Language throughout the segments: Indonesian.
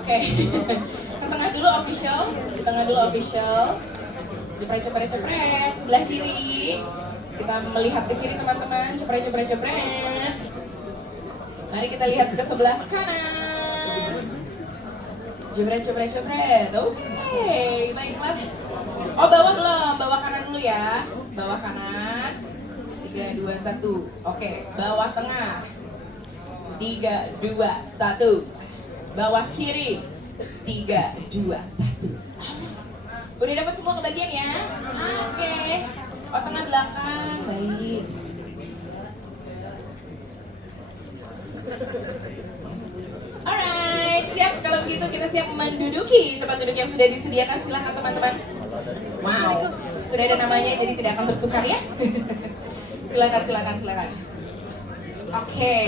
Oke. Ke tengah dulu official, di tengah dulu official. Cepret cepret cepret, sebelah kiri. Kita melihat ke kiri teman-teman, cepret cepret cepret. Mari kita lihat ke sebelah kanan. Jebret jebret jebret. Oke, baiklah. Oh, bawah belum, bawah kanan dulu ya. Bawah kanan. 3 2 1. Oke, bawah tengah. 3 2 1. Bawah kiri. 3 2 1. Udah dapat semua kebagian ya? Oke. Oh, tengah belakang. Baik. Alright, siap. Kalau begitu kita siap menduduki tempat duduk yang sudah disediakan. Silahkan teman-teman. Wow, sudah ada namanya jadi tidak akan tertukar ya. Silakan, silakan, silakan. Oke.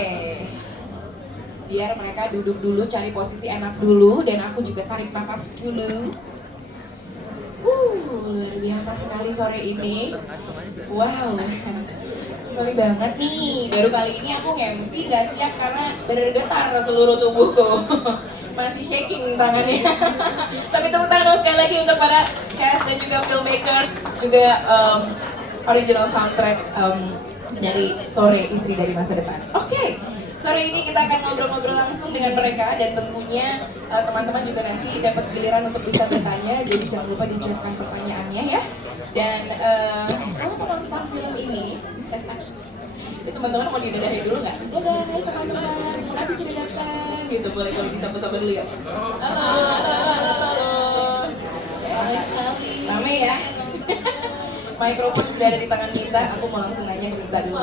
Biar mereka duduk dulu, cari posisi enak dulu, dan aku juga tarik nafas dulu. Luar biasa sekali sore ini. Wow. Sorry banget nih, baru kali ini aku nge-MC gak siap karena bergetar seluruh tubuhku. Masih shaking tangannya. Tapi tepuk tangan sekali lagi untuk para cast dan juga filmmakers, juga original soundtrack dari Sore Istri dari Masa Depan. Oke, sore ini kita akan ngobrol-ngobrol langsung dengan mereka, dan tentunya teman-teman juga nanti dapat giliran untuk bisa bertanya, jadi jangan lupa disiapkan pertanyaannya ya. Dan kalau menonton film ini, itu teman-teman mau didadahi dulu nggak? Dadah, hai teman-teman, makasih sudah datang. Gitu, boleh kalau disapa-sapa dulu ya. Halo, halo, halo. Rame ya? Mikrofon sudah ada di tangan Mita, aku mau langsung nanya ke Mita dulu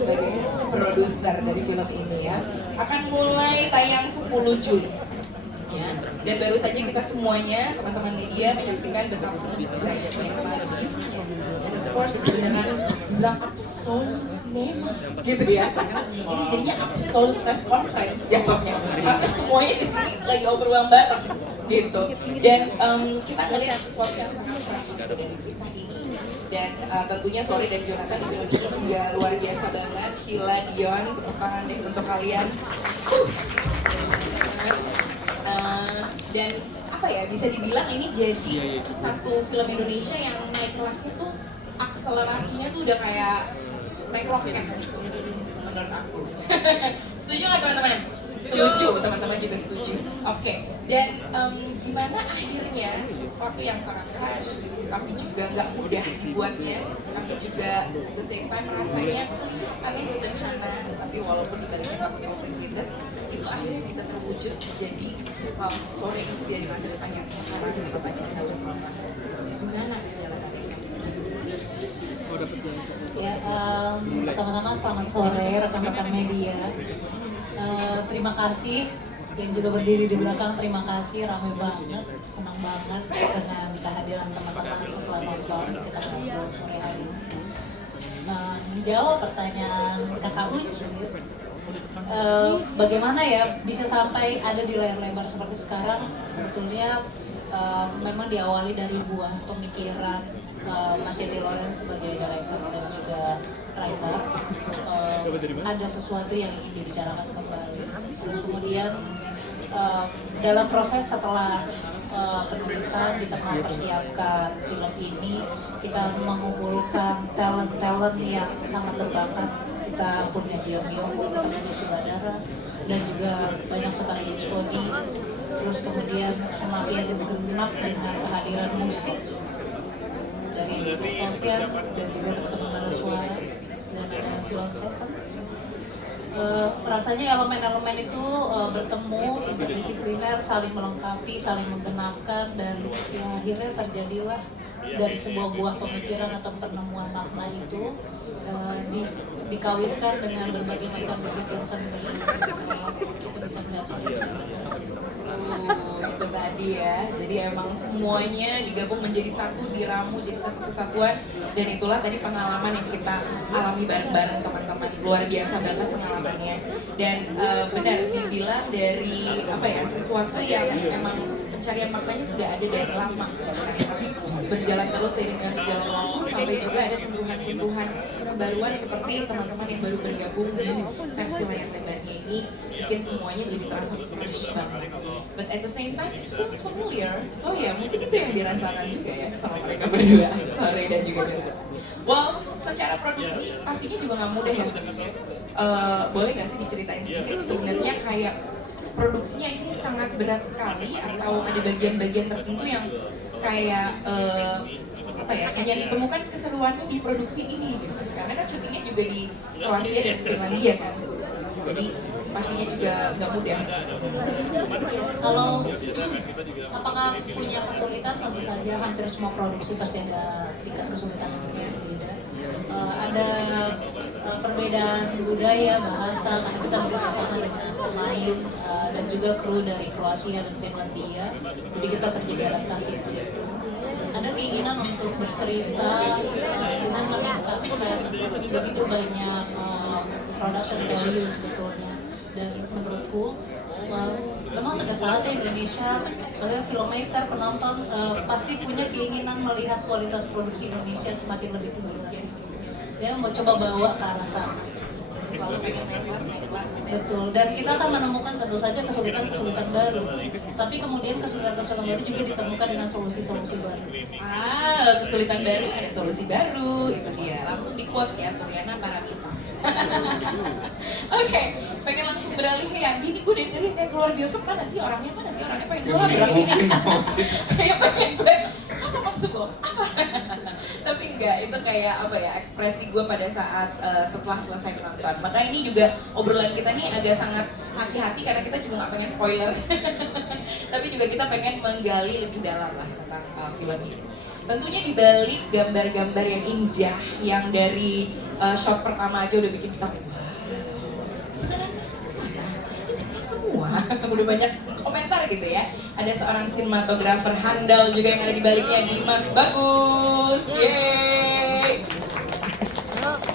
sebagai produser dari film ini ya. Akan mulai tayang 10 Juni. Ya. Dan baru saja kita semuanya, teman-teman media, menyaksikan betapa yang magis dan of course dengan bilang absolute cinema gitu ya. Ini jadinya absolute press conference jatuhnya, karena semuanya di sini lagi overwhelmed bareng gitu. Dan kita ngelihat sesuatu yang sangat fresh dari kisah ini. Dan tentunya Sore dan Jonathan di film ini juga luar biasa banget. Sheila, Dion, tepuk tangan deh untuk kalian. Dan apa ya, bisa dibilang ini jadi satu film Indonesia yang naik kelasnya tuh, akselerasinya tuh udah kayak naik roket gitu menurut aku. Setuju nggak teman-teman? Setuju, teman-teman juga setuju. Oke, dan gimana akhirnya sesuatu yang sangat fresh tapi juga nggak mudah dibuatnya, tapi juga at the same time rasanya tuh kelihatannya sederhana, tapi walaupun dibaliknya pasti complicated, itu akhirnya bisa terwujud jadi Sore Istri dari Masa Depan yang sekarang kita banyak tahu. Gimana perjalanannya? Ya, pertama-tama selamat sore rekan-rekan media. Terima kasih yang juga berdiri di belakang, terima kasih, ramai banget, senang banget dengan kehadiran teman-teman setelah nonton kita ngobrol sore hari ini. Menjawab pertanyaan Kakak Uci, bagaimana ya bisa sampai ada di layar lebar seperti sekarang? Sebetulnya memang diawali dari buah pemikiran Mas Yedi Lawrence sebagai director dan juga writer. Ada sesuatu yang ingin dibicarakan kembali. Terus kemudian dalam proses setelah penulisan kita mempersiapkan film ini, kita mengumpulkan talent-talent yang sangat berbakat. Kita punya Gio Miyoko, kita punya Sutradara, dan juga banyak sekali Expodi. Terus kemudian semakin genap dengan kehadiran musik dari Pak Sofyan dan juga teman-teman Nada Suara dan ada Silon Seven. Rasanya elemen-elemen itu bertemu, interdisipliner, saling melengkapi, saling menggenapkan, dan ya, akhirnya terjadilah dari sebuah buah pemikiran atau penemuan makna itu dikawinkan dengan berbagai macam disiplin seni. Kita bisa melihat soal Itu tadi ya, jadi emang semuanya digabung menjadi satu, diramu jadi satu kesatuan, dan itulah tadi pengalaman yang kita alami bareng-bareng teman-teman. Luar biasa banget pengalamannya, dan benar dibilang dari apa ya, sesuatu yang emang pencarian maknanya sudah ada dari lama gitu kan, tapi berjalan terus seiring dengan berjalan waktu sampai juga ada sentuhan-sentuhan pembaruan seperti teman-teman yang baru bergabung di versi layar lebarnya ini bikin semuanya jadi terasa fresh banget. But at the same time it feels familiar. So ya mungkin itu yang dirasakan juga ya sama mereka berdua, Sore dan juga Jonathan. Well, secara produksi pastinya juga nggak mudah ya. Boleh nggak sih diceritain sedikit sebenarnya kayak produksinya ini sangat berat sekali atau ada bagian-bagian tertentu yang kayak apa ya, hanya ditemukan keseruannya di produksi ini gitu. Karena kan syutingnya juga di Kroasia dan Finlandia kan, jadi pastinya juga nggak mudah. Kalau apakah punya kesulitan, tentu saja hampir semua produksi pasti ada tingkat kesulitan yang berbeda. Ada perbedaan budaya, bahasa, karena kita bekerjasama dengan pemain dan juga kru dari Kroasia dan Finlandia, jadi kita terjadi adaptasi di situ. Ada keinginan untuk bercerita dengan meningkatkan begitu banyak production value sebetulnya, dan menurutku memang sudah saatnya Indonesia, kalian filmmaker, penonton pasti punya keinginan melihat kualitas produksi Indonesia semakin lebih tinggi lagi. Ya, mau coba bawa ke arah sana. Selalu pengen naik kelas. Betul, dan kita akan menemukan tentu saja kesulitan-kesulitan baru. Tapi kemudian kesulitan-kesulitan baru juga ditemukan dengan solusi-solusi baru. Kesulitan baru ada solusi baru, itu dia. Langsung di quotes ya, Suryana Paramita. Oke, pengen langsung beralih ke Yandi. Ini gue dari kayak keluar bioskop, mana sih orangnya pengen bola berarti. Kayak pengen gue, apa maksud lo? Apa? Tapi enggak, itu kayak apa ya, ekspresi gue pada saat setelah selesai nonton. Maka ini juga obrolan kita nih agak sangat hati-hati karena kita juga nggak pengen spoiler. Tapi juga kita pengen menggali lebih dalam lah tentang film ini. Tentunya di balik gambar-gambar yang indah yang dari shot pertama aja udah bikin kita beneran kesana, ini semua. Udah banyak komentar gitu ya. Ada seorang sinematografer handal juga yang ada di baliknya, Dimas Bagus. Yeay.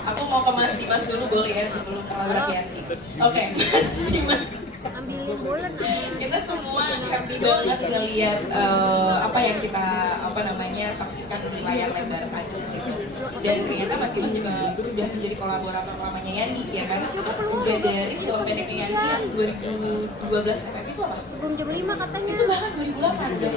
Aku mau ke Mas Dimas dulu boleh ya sebelum kolaborasi Yandi. Oke, Mas Dimas. Kita semua happy banget ngelihat apa yang kita saksikan di layar lebar tadi gitu. Dan ternyata Mas Dimas juga sudah menjadi kolaborator lamanya Yandi ya kan. Udah dari film pendeknya Yandi yang 2012 FF itu apa? Sebelum jam 5 katanya. Itu bahkan 2008 udah.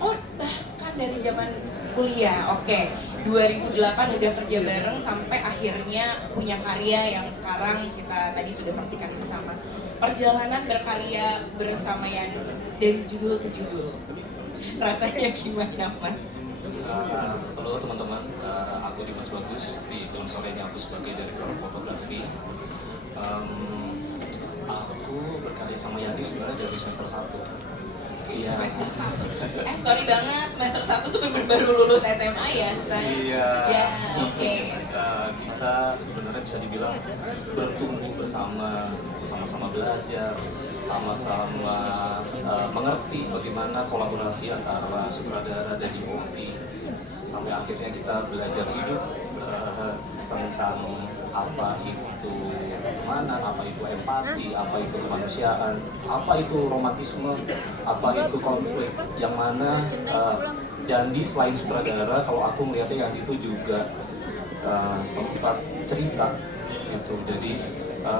Oh, bahkan dari zaman kuliah. Oke. 2008 udah kerja bareng sampai akhirnya punya karya yang sekarang kita tadi sudah saksikan bersama. Perjalanan berkarya bersama Yandi dari judul ke judul. Rasanya gimana, Mas? Halo teman-teman, aku Dimas Bagus. Di film Sore ini aku sebagai direktur fotografi. Aku berkarya sama Yandi sebenarnya dari semester 1. Iya. Sorry banget, semester 1 tuh baru lulus SMA ya, Stan? Iya. Ya, oke. Kita sebenarnya bisa dibilang bertumbuh bersama, sama-sama belajar, sama-sama mengerti bagaimana kolaborasi antara sutradara dan DOP, sampai akhirnya kita belajar hidup tentang apa itu mana, apa itu empati, apa itu kemanusiaan, apa itu romantisme, apa itu konflik, yang mana Yandi selain sutradara, kalau aku melihatnya Yandi itu juga tempat cerita gitu. Jadi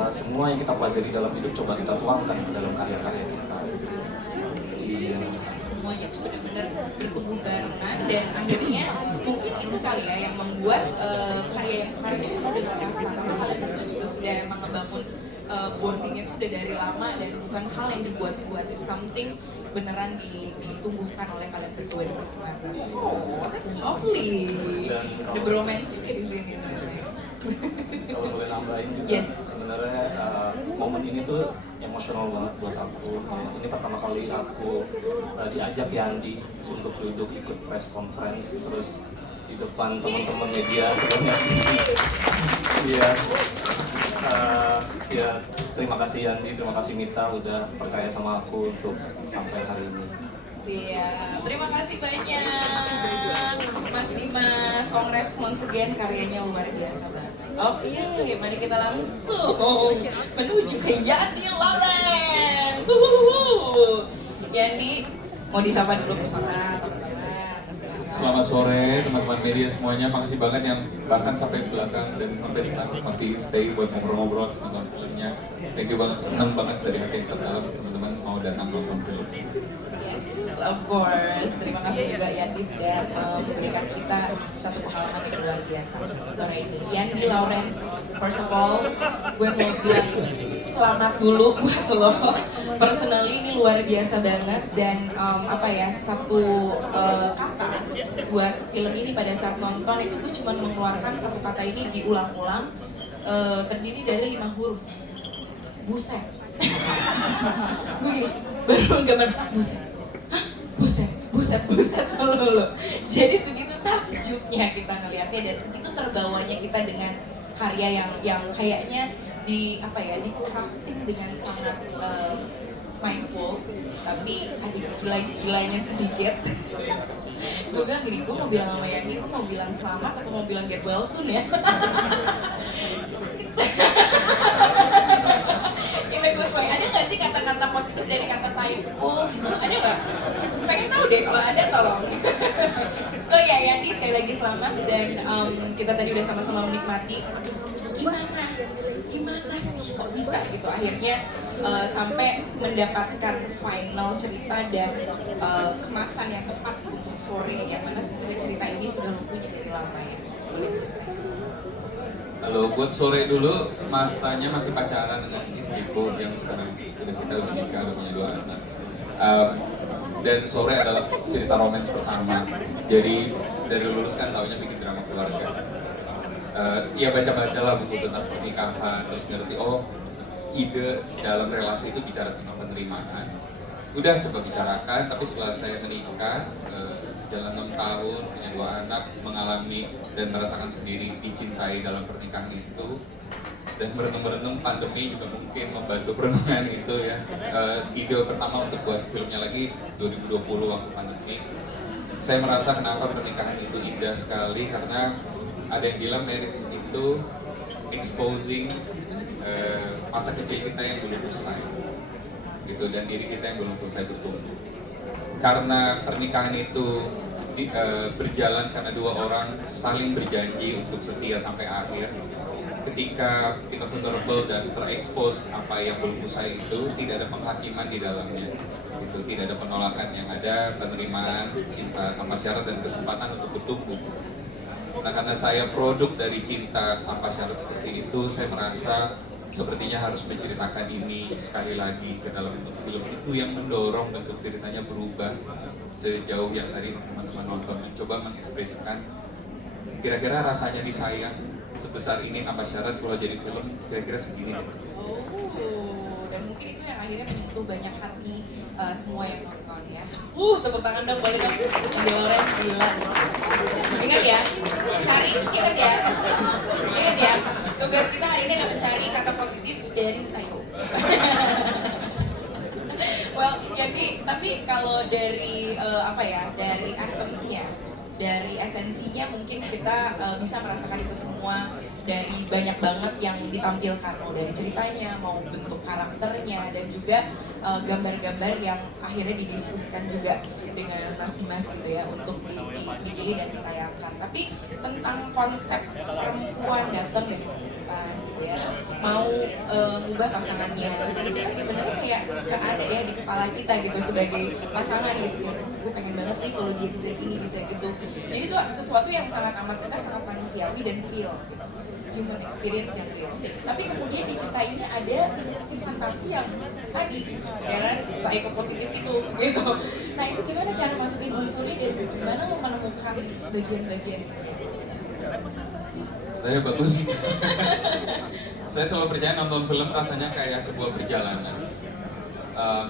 semua yang kita pelajari dalam hidup coba kita tuangkan ke dalam karya-karya kita. Iya. Semuanya tuh benar-benar bertumbuh barengan dan akhirnya mungkin itu kali ya yang membuat karya yang sekarang ini udah gak terasa, karena kalian berdua juga sudah emang ngebangun bondingnya itu udah dari lama dan bukan hal yang dibuat-buat, it's something beneran ditumbuhkan oleh kalian berdua dan bagaimana. Oh, that's lovely. The bromance juga di sini. Kalau boleh nambahin juga, Yes. sebenarnya momen ini tuh emosional banget buat aku. Ini pertama kali aku diajak Yandi untuk duduk ikut press conference terus di depan teman-teman media sebanyak ini. Iya. Ya, terima kasih Yandi, terima kasih Mita udah percaya sama aku untuk sampai hari ini. Siap, terima kasih banyak Mas Dimas, congrats once again, karyanya luar biasa banget. Oke, mari kita langsung menuju ke Yandi Lawrence. Yandi, Mau disapa dulu persona atau teman? Selamat sore teman-teman media semuanya, makasih banget yang bahkan sampai belakang dan sampai di mana masih stay buat ngobrol-ngobrol sama filmnya. Thank you banget, senang banget dari hati yang terdalam teman-teman mau datang nonton film. Yes, of course. Terima kasih juga Yandi sudah memberikan kita satu pengalaman yang luar biasa sore ini. Yandi Lawrence, first of all, gue mau bilang selamat dulu buat lo. Personally ini luar biasa banget dan satu kata buat film ini pada saat nonton itu gue cuma mengeluarkan satu kata ini diulang-ulang, terdiri dari 5 huruf. Buset. Gue gini, baru gambar buset. Buset lo. Jadi segitu takjubnya kita ngelihatnya dan segitu terbawanya kita dengan karya yang kayaknya di crafting dengan sangat mindful, tapi ada gila-gilanya sedikit. Gue bilang gini, gue mau bilang sama Yani, gue mau bilang selamat atau mau bilang get well soon ya? Ada nggak sih kata-kata positif dari kata psycho gitu? Ada nggak? Pengen tahu deh, kalau ada tolong. So ya Yandi, sekali lagi selamat dan kita tadi udah sama-sama menikmati gimana sih kok bisa gitu akhirnya sampai mendapatkan final cerita dan kemasan yang tepat untuk sore yang mana sebenarnya cerita ini sudah lu punya dari lama ya. Boleh diceritain? Halo, buat sore dulu masanya masih pacaran dengan istriku yang sekarang kita udah nikah, udah punya 2 anak. Dan sore adalah cerita romance pertama. Jadi dari lulus kan taunya bikin drama keluarga. Ya baca-baca lah buku tentang pernikahan, terus ngerti ide dalam relasi itu bicara tentang penerimaan. Udah coba bicarakan, tapi setelah saya menikah dalam 6 tahun punya 2 anak, mengalami dan merasakan sendiri dicintai dalam pernikahan itu, dan merenung-merenung pandemi juga mungkin membantu perenungan itu ya. Ide pertama untuk buat filmnya lagi 2020 waktu pandemi. Saya merasa kenapa pernikahan itu indah sekali karena ada yang bilang marriage itu exposing masa kecil kita yang belum usai gitu, dan diri kita yang belum selesai bertumbuh. Karena pernikahan itu berjalan karena 2 orang saling berjanji untuk setia sampai akhir. Ketika kita vulnerable dan terekspos apa yang belum usai itu, tidak ada penghakiman di dalamnya gitu, tidak ada penolakan, yang ada penerimaan, cinta tanpa syarat dan kesempatan untuk bertumbuh. Nah, karena saya produk dari cinta tanpa syarat seperti itu, saya merasa sepertinya harus menceritakan ini sekali lagi ke dalam bentuk film. Itu yang mendorong bentuk ceritanya berubah sejauh yang tadi teman-teman nonton, mencoba mengekspresikan kira-kira rasanya disayang sebesar ini tanpa syarat kalau jadi film kira-kira segini. Dan mungkin itu yang akhirnya menyentuh banyak hati semua yang nonton ya. Tepuk tangan dong, boleh dong. Yandi Lawrence gila. Ingat ya, ingat ya. Tugas kita hari ini adalah mencari kata positif dari psycho. Well, jadi tapi kalau dari dari esensinya mungkin kita bisa merasakan itu semua dari banyak banget yang ditampilkan, mau dari ceritanya, mau bentuk karakternya, dan juga gambar-gambar yang akhirnya didiskusikan juga dengan Mas Dimas gitu ya untuk dipilih dan ditayangkan. Tapi tentang konsep perempuan datang dari masa depan gitu ya, mau ngubah pasangannya, itu kan sebenarnya kayak suka ada ya di kepala kita gitu sebagai pasangan gitu ya. Gue pengen banget nih kalau dia bisa gini, bisa gitu. Jadi itu sesuatu yang sangat amat dekat, sangat manusiawi dan real gitu. Human experience yang real. Tapi kemudian di cerita ini ada sisi-sisi fantasi yang tadi, ya kan, psycho positif itu gitu. Nah itu gimana cara masukin unsurnya dan gimana lo menemukan bagian-bagian? Saya bagus. Saya selalu percaya nonton film rasanya kayak sebuah perjalanan.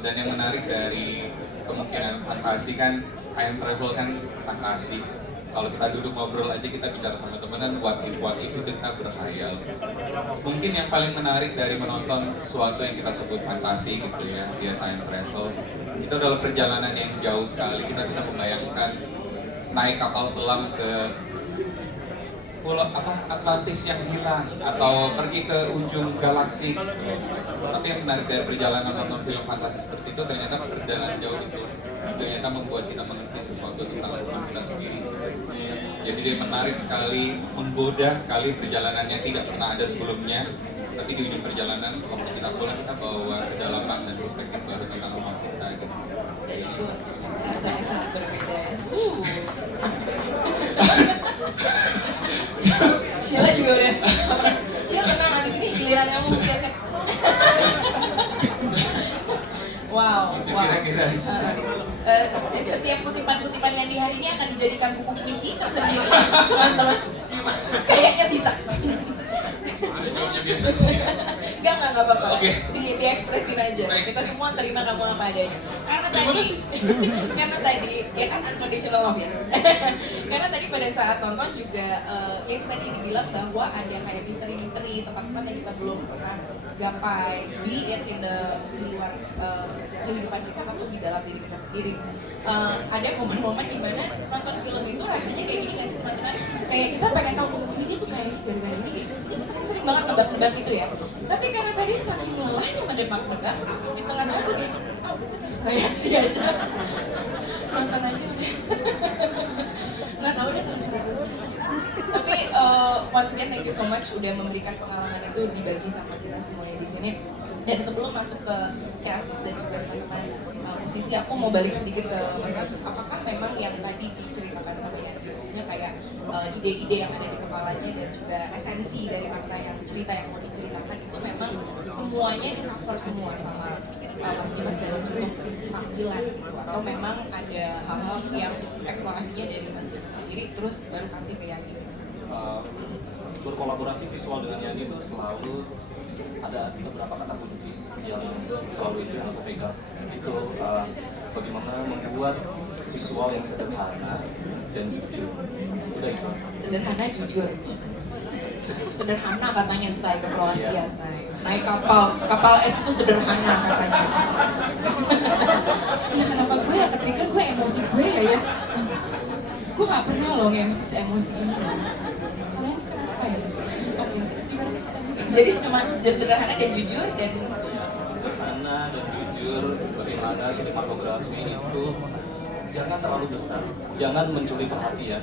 Dan yang menarik dari kemungkinan fantasi kan, time travel kan fantasi. Kalau kita duduk ngobrol aja, kita bicara sama teman kan what if itu kita berkhayal. Mungkin yang paling menarik dari menonton sesuatu yang kita sebut fantasi gitu ya, dia time travel, itu adalah perjalanan yang jauh sekali. Kita bisa membayangkan naik kapal selam ke pulau Atlantis yang hilang atau pergi ke ujung galaksi gitu. Tapi yang menarik dari perjalanan nonton film fantasi seperti itu ternyata perjalanan jauh itu ternyata membuat kita mengerti sesuatu tentang rumah kita sendiri. Jadi dia menarik sekali, menggoda sekali, perjalanannya tidak pernah ada sebelumnya. Tapi di ujung perjalanan, waktu kita pulang, kita bawa kedalaman dan perspektif baru tentang rumah kita gitu. Dan itu rasanya sangat berbeda. Sheila juga udah. Sheila tenang, abis ini giliran kamu biasa. Wow, wow. Kira-kira. Setiap kutipan-kutipan yang di hari ini akan dijadikan buku puisi tersendiri, teman-teman. Kayaknya bisa. Ada jawabnya biasa sih. Enggak apa-apa. Oke. Diekspresin aja. Baik. Kita semua terima kamu apa adanya. Karena tadi ya kan unconditional love ya. Karena tadi pada saat nonton juga ya itu tadi dibilang bahwa ada kayak misteri-misteri tempat-tempat yang kita belum pernah gapai, be it di luar kehidupan kita atau di dalam diri kita sendiri. Ada momen-momen dimana nonton film itu rasanya kayak gini nggak sih teman-teman? Kayak kita pengen tahu ini tuh kayak gara-gara ini deh. Kita kan sering banget nebak-nebak gitu ya. Tapi karena tadi saking lelahnya menebak-nebak, di tengah-tengah tuh dia, udah terserah ya dia aja. Nonton aja udah. Nggak tahu deh terserah. Tapi once again thank you so much udah memberikan pengalaman itu dibagi sama kita semuanya di sini. Dan sebelum masuk ke cast dan juga teman-teman musisi, aku mau balik sedikit ke Mas Agus. Apakah memang yang tadi diceritakan sama Yanti, maksudnya kayak ide-ide yang ada di kepalanya dan juga esensi dari makna yang cerita yang mau diceritakan itu memang semuanya di cover semua sama Mas Dimas dalam bentuk tampilan gitu? Atau memang ada hal-hal yang eksplorasinya dari Mas Dimas sendiri terus baru kasih ke Yanti? Berkolaborasi visual dengan Yani itu selalu ada beberapa kata kunci yang selalu itu yang aku pegang. Itu bagaimana membuat visual yang sederhana dan jujur. Udah itu. Sederhana jujur. Sederhana katanya saya ke Kroasia, Iya. saya naik kapal es itu sederhana katanya. Ya kenapa gue yang ketika gue emosi gue ya? Gue nggak pernah loh nge-MC emosi ini. Kalian kenapa ya? Oke, terus gimana next time? Jadi cuma sederhana dan jujur dan Sederhana dan jujur, bagaimana sinematografi itu jangan terlalu besar, jangan mencuri perhatian,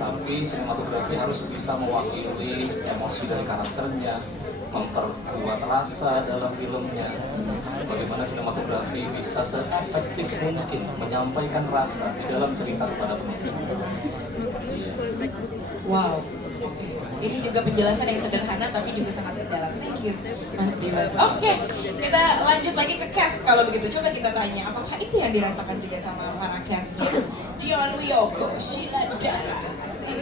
tapi sinematografi harus bisa mewakili emosi dari karakternya, memperkuat rasa dalam filmnya. Bagaimana sinematografi bisa seefektif mungkin menyampaikan rasa di dalam cerita kepada penonton. Iya. wow. Ini juga penjelasan yang sederhana tapi juga sangat mendalam. Thank you, Mas Dimas. Oke, kita lanjut lagi ke cast kalau begitu. Coba kita tanya, apakah itu yang dirasakan juga sama para castnya? Dion Wiyoko, Sheila Dara. Asik.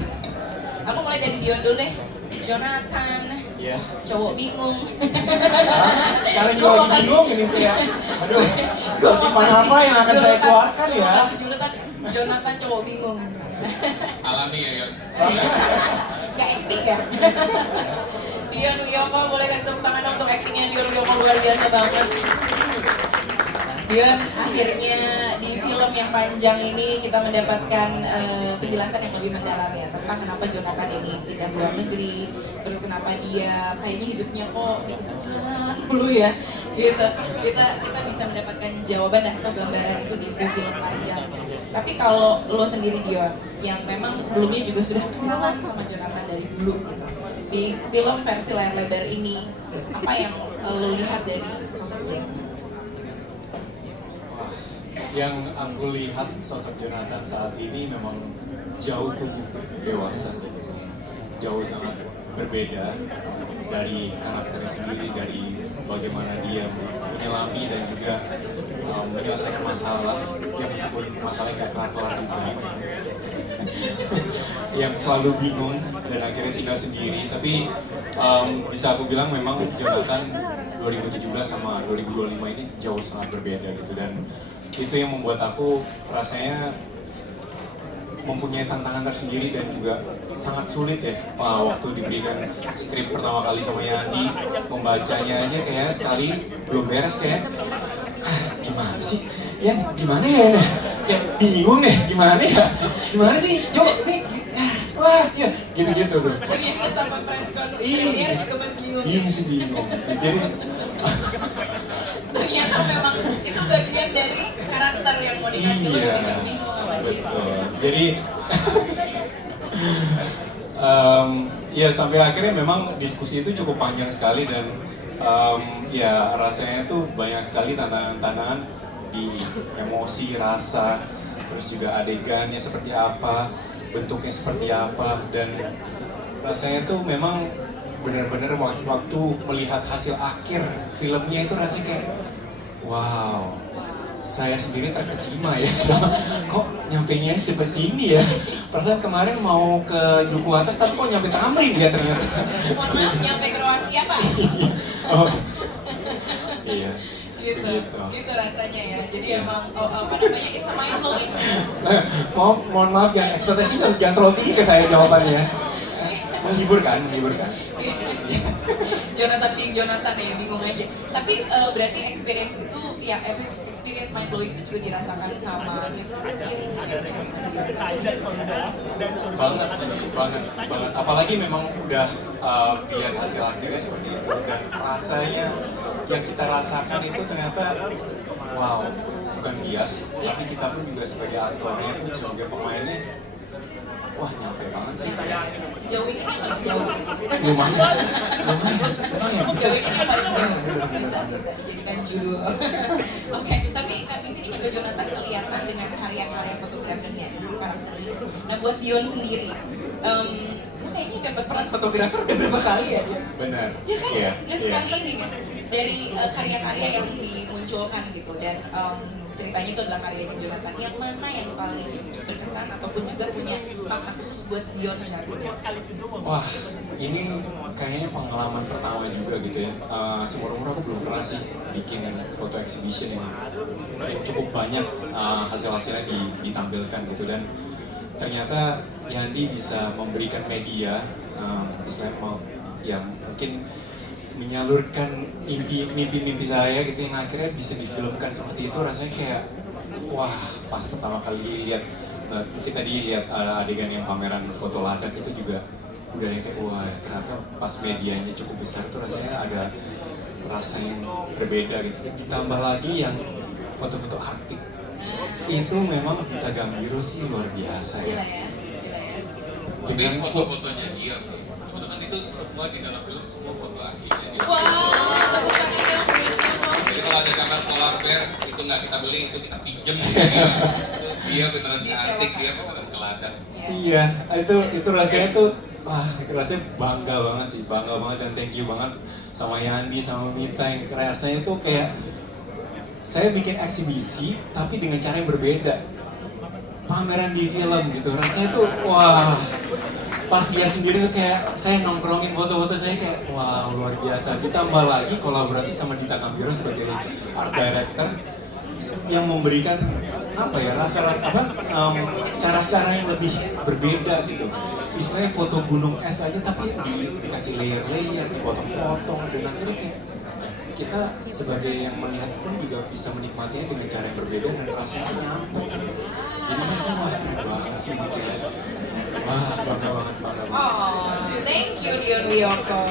Aku mulai dari Dion dulu deh. Jonathan, Iya. cowok bingung. Sekarang juga lagi bingung ini tuh ya. Aduh, kutipan apa yang akan saya keluarkan ya? Gua kasih julukan Jonathan cowok bingung. Alami ya, Yon. Gak acting ya? Dion Wiyoko, boleh kasih tepuk tangan dong untuk actingnya Dion Wiyoko, luar biasa banget. Dion, akhirnya di film yang panjang ini kita mendapatkan penjelasan yang lebih mendalam ya tentang kenapa Jonathan ini pindah ke luar negeri, terus kenapa dia kayaknya hidupnya kok di kesulitan dulu ya, gitu. Kita bisa mendapatkan jawaban dan atau gambaran itu di film panjangnya. Tapi kalau lo sendiri Dion, yang memang sebelumnya juga sudah kenalan sama Jonathan dari dulu gitu, di film versi layar lebar ini, apa yang lo lihat dari sosok dia? Yang aku lihat sosok Jonathan saat ini memang jauh tumbuh dewasa sih. Jauh sangat berbeda dari karakternya sendiri, dari bagaimana dia menyelami dan juga menyelesaikan masalah yang meskipun masalah yang gak kelar-kelar juga. Yang selalu bingung dan akhirnya tinggal sendiri. Tapi bisa aku bilang memang Jonathan 2017 sama 2025 ini jauh sangat berbeda gitu, dan itu yang membuat aku rasanya mempunyai tantangan tersendiri dan juga sangat sulit ya waktu diberikan skrip pertama kali sama Yandi, membacanya aja kayaknya sekali belum beres kayak gimana sih Yan, gimana ya nah? Kayak bingung deh gimana sih coba ini wah ya gitu-gitu tuh. Ternyata sampai preskon Iya. premier juga masih bingung. Iya sih bingung. Jadi Ternyata memang itu bagian dari karakter yang mau kasih lo Iya, bikin bingung sama dia. betul. Jadi ya sampai akhirnya memang diskusi itu cukup panjang sekali dan ya rasanya tuh banyak sekali tantangan-tantangan di emosi, rasa, terus juga adegannya seperti apa, bentuknya seperti apa, dan rasanya tuh memang benar-benar waktu melihat hasil akhir filmnya itu rasanya kayak wow, saya sendiri terkesima ya sama kok nyampenya sampai sini ya. Perasaan kemarin mau ke Duku Atas tapi kok nyampe Tamrin ya ternyata. Mohon maaf, nyampe Kroasia Pak. Oh. Iya. Gitu rasanya ya. Jadi emang apa namanya, it's a mind blowing. Mohon maaf jangan ekspektasi jangan terlalu tinggi ke saya jawabannya. Menghibur kan? Jonathan ya, bingung aja. Tapi berarti experience itu ya experience mind blowing itu juga dirasakan sama Kesti sendiri. Banget sih, banget. Apalagi memang udah lihat hasil akhirnya seperti itu dan rasanya yang kita rasakan itu ternyata wow, bukan bias, tapi kita pun juga sebagai aktornya pun sebagai pemainnya wah nyampe banget sih. Sejauh ini yang paling jauh. Lumayan. Sejauh ini yang paling jauh. Bisa dijadikan judul. Oke, tapi di sini juga Jonathan kelihatan dengan karya-karya fotografinya, karakter ini. Nah buat Dion sendiri, lo kayaknya dapat peran fotografer udah berapa kali ya dia? Benar. Ya kan? Iya. Just sekali ini kan. Dari karya-karya yang dimunculkan gitu dan ceritanya itu adalah karyanya Jonathan. Yang mana yang paling berkesan ataupun juga punya makna khusus buat Dion Syarifudin? Wah, ini kayaknya pengalaman pertama juga gitu ya. Seumur-umur aku belum pernah sih bikin foto exhibition yang cukup banyak hasil-hasilnya ditampilkan gitu dan ternyata Yandi bisa memberikan media, istilahnya ya mungkin menyalurkan mimpi saya gitu yang akhirnya bisa difilmkan seperti itu rasanya kayak wah pas pertama kali lihat mungkin tadi lihat adegan yang pameran foto ladak itu juga udah yang kayak wah ternyata pas medianya cukup besar itu rasanya ada rasa yang berbeda gitu ditambah lagi yang foto-foto artik itu memang Dita Gambiro sih luar biasa Gila ya. ya, gila ya. Tapi foto-fotonya dia, foto kan itu semua di dalam film semua foto aslinya dia. Wah, tepuk tangan dong. Jadi kalau ada gambar polar bear itu nggak kita beli, itu kita pinjem. Dia beneran cantik, dia beneran teladan. Iya, itu rasanya tuh wah, rasanya bangga banget sih, bangga banget dan thank you banget sama Yandi sama Mita yang rasanya tuh kayak saya bikin eksibisi tapi dengan cara yang berbeda. Pameran di film gitu, rasanya tuh wah pas lihat sendiri tuh kayak saya nongkrongin foto-foto saya kayak wah luar biasa. Ditambah lagi kolaborasi sama Dita Gambiro sebagai art director yang memberikan apa ya cara-cara yang lebih berbeda gitu. Istilahnya foto gunung es aja tapi dikasih layer-layer, dipotong-potong dan akhirnya kayak kita sebagai yang melihat pun juga bisa menikmatinya dengan cara yang berbeda dan rasanya nyampe. Jadi masih wah keren banget sih gitu. Wah bangga banget. Oh, thank you Dion Wiyoko.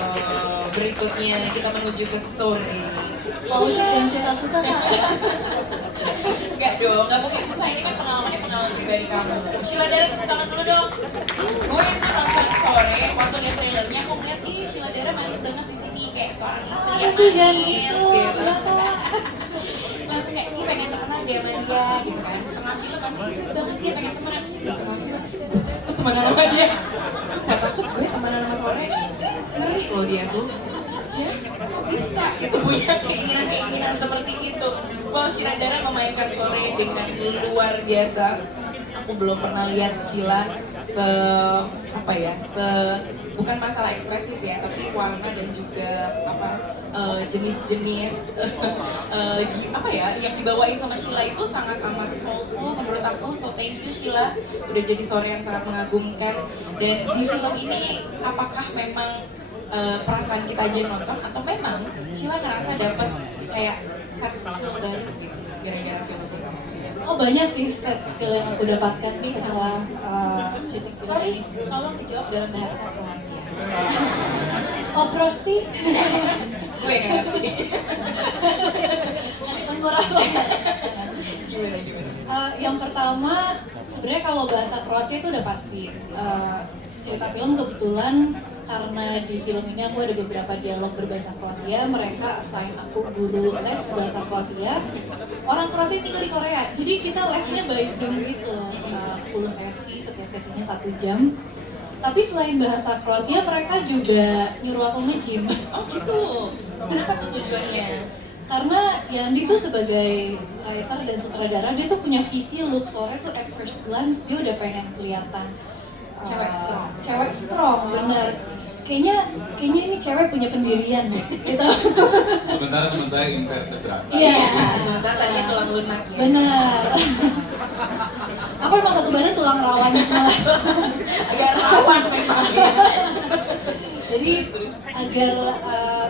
Berikutnya kita menuju ke sore. Mau yang susah-susah Kak? Enggak dong, nggak mungkin susah. Ini kan pengalaman pribadi kamu. Sheila Dara, tepuk tangan dulu dong. Gue itu nonton sore, waktu lihat trailernya aku ngeliat, ih Sheila Dara manis banget di sini kayak seorang istri yang Makasih, Jan, manis gitu. gitu. Langsung kayak, ih pengen temenan dia sama dia gitu kan. Setengah film masih sweet banget dia pengen temenan. Setengah film, gue temenan sama dia. Sumpah takut gue temenan sama sore, ngeri loh dia tuh. Ya, kok bisa gitu punya keinginan seperti itu. Well, Sheila Dara memainkan sore dengan luar biasa. Aku belum pernah lihat Sheila bukan masalah ekspresif ya, tapi warna dan juga jenis-jenis yang dibawain sama Sheila itu sangat amat soulful menurut aku. So thank you Sheila, udah jadi sore yang sangat mengagumkan. Dan di film ini apakah memang perasaan kita aja yang nonton atau memang Sheila ngerasa dapat kayak set skill baru gitu gara-gara film ini? Oh banyak sih set skill yang aku dapatkan setelah syuting film Sorry, ini. tolong dijawab dalam bahasa Kroasia. Oh prosti? Gue nggak ngerti. Kan murah banget. Gimana? Yang pertama, sebenarnya kalau bahasa Kroasia itu udah pasti. Cerita film kebetulan karena di film ini aku ada beberapa dialog berbahasa Kroasia, mereka assign aku guru les bahasa Kroasia. Orang Kroasia tinggal di Korea, jadi kita lesnya by Zoom gitu, 10 sesi, setiap sesinya 1 jam. Tapi selain bahasa Kroasia, mereka juga nyuruh aku nge-gym. Oh gitu. Kenapa tuh tujuannya? Karena Yandi tuh sebagai writer dan sutradara, dia tuh punya visi look sore tuh at first glance dia udah pengen kelihatan cewek strong, bener. Kayaknya ini cewek punya pendirian deh, gitu. Sementara teman saya inverted berat. Iya. Sementara tadinya tulang lunak ya. Bener. Aku emang satu badan tulang rawan semua. Agak rawan memang. Jadi agar